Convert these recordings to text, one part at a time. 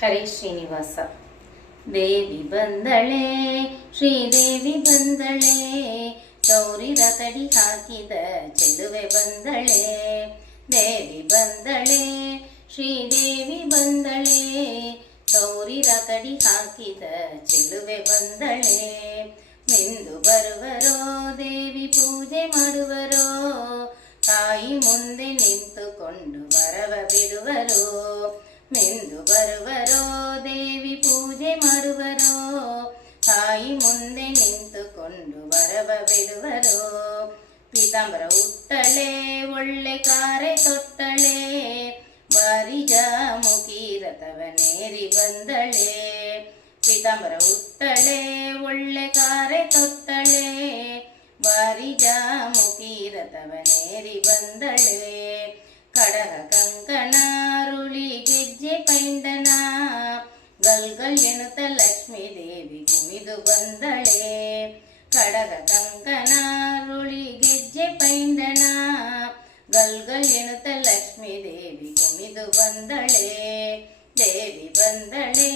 ಹರೇ ಶ್ರೀನಿವಾಸ. ದೇವಿ ಬಂದಳೆ, ಶ್ರೀದೇವಿ ಬಂದಳೆ, ಗೌರಿ ರತಡಿ ಹಾಕಿದ ಚೆಲುವೆ ಬಂದಳೆ. ದೇವಿ ಬಂದಳೆ, ಶ್ರೀದೇವಿ ಬಂದಳೆ, ಗೌರಿ ರತಡಿ ಹಾಕಿದ ಚೆಲುವೆ ಬಂದಳೆ. ಮಿಂದು ಬರುವರೋ ದೇವಿ ಪೂಜೆ ಮಾಡುವರೋ, ತಾಯಿ ಮುಂದೆ ನಿಂತುಕೊಂಡು ವರವ ಬಿಡುವರೋ. ಮಿಂದು ಬರುವರೋ ದೇವಿ ಪೂಜೆ ಮಾಡುವರೋ, ತಾಯಿ ಮುಂದೆ ನಿಂತುಕೊಂಡು ವರವ ಬಿಡುವರೋ. ಪೀತಾಂಬರ ಉಟ್ಟಳೆ, ಒಳ್ಳೆ ಕಾರೆ ತೊಟ್ಟಳೆ, ಬಾರಿಜ ಮುಖಿ ರಥವನೇರಿ ಬಂದಳೆ. ಪೀತಾಂಬರ ಉಟ್ಟಳೆ, ಒಳ್ಳೆ ಕಾರೆ ತೊಟ್ಟಳೆ, ಬಾರಿಜ ಮುಖಿ ರಥವನೇರಿ ಬಂದಳೆ. ಕಡಗ ಕಂಕಣ ರುಳಿ ಗೆಜ್ಜೆ ಪೈಂಡನ, ಗಲ್ಗಲ್ ಎನ್ನುತ್ತ ಲಕ್ಷ್ಮೀ ದೇವಿ ಕುಣಿದು ಬಂದಳೆ. ಕಡಗ ಕಂಕಣ ರುಳಿ ಗೆಜ್ಜೆ ಪೈಂಡನ, ಗಲ್ಗಲ್ ಎನ್ನುತ್ತ ಲಕ್ಷ್ಮೀ ದೇವಿ ಕುಣಿದು ಬಂದಳೆ. ದೇವಿ ಬಂದಳೆ,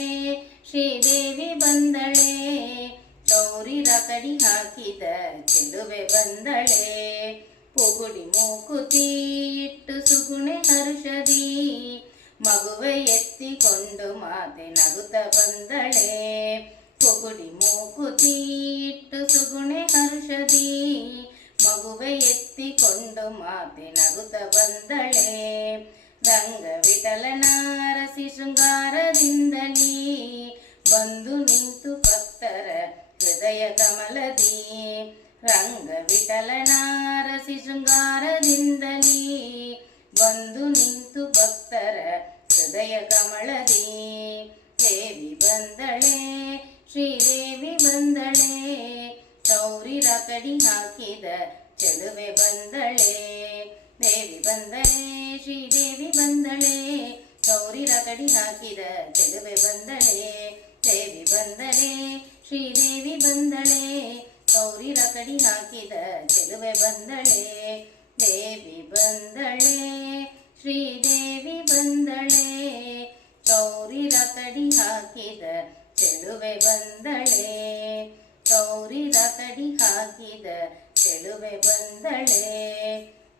ಶ್ರೀದೇವಿ ಬಂದಳೆ, ಗೌರಿ ರಕಡಿ ಹಾಕಿದ ಚೆಲುವೆ ಬಂದಳೆ. ಪುಗುಡಿ ಮೂಕುತಿ ಇಟ್ಟು ಸುಗುಣೆ ಹರುಷದಿ, ಮಗುವೆ ಎತ್ತಿಕೊಂಡು ಮಾತೆ ನಗುತ್ತ ಬಂದಳೆ. ಪುಗುಡಿ ಮೂಕುತಿ ಇಟ್ಟು ಸುಗುಣೆ ಹರುಷದಿ, ಮಗುವೆ ಎತ್ತಿಕೊಂಡು ಮಾತೆ ನಗುತ್ತ ಬಂದಳೆ. ರಂಗ ವಿಠಲನ ರಸಿ ಶೃಂಗಾರದಿಂದಲೀ, ಬಂದು ನಿಂತು ಭಕ್ತರ ಹೃದಯ ಕಮಲದಿ. ರಂಗ ವಿಠಲನ ರಸಿ ಶೃಂಗಾರದಿಂದಲೀ, ಬಂದು ನಿಂತು ಭಕ್ತರ ಹೃದಯ ಕಮಲದಿ. ದೇವಿ ಬಂದಳೆ, ಶ್ರೀದೇವಿ ಬಂದಳೆ, ಗೌರಿ ರಕಡಿ ಹಾಕಿದ ಚೆಲುವೆ ಬಂದಳೆ. ದೇವಿ ಬಂದಳೆ, ಶ್ರೀದೇವಿ ಬಂದಳೆ, ಗೌರಿ ರಕಡಿ ಹಾಕಿದ ಚೆಲುವೆ ಬಂದಳೆ. ದೇವಿ ಬಂದಳೆ, ಶ್ರೀದೇವಿ ಬಂದಳೆ, ಗೌರಿ ರಕಡಿ ಹಾಕಿದ ಚೆಲುವೆ ಬಂದಳೆ. ದೇವಿ ಬಂದಳೆ, ಶ್ರೀದೇವಿ ಬಂದಳೆ, ಗೌರಿ ರಕಡಿ ಹಾಕಿದ ಚೆಲುವೆ ಬಂದಳೆ. ಗೌರಿ ರಕಡಿ ಹಾಕಿದ ಚೆಲುವೆ ಬಂದಳೆ.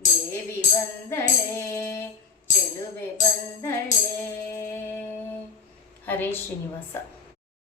ದೇವಿ ಬಂದಳೆ, ಚೆಲುವೆ ಬಂದಳೆ. ಹರೇ ಶ್ರೀನಿವಾಸ.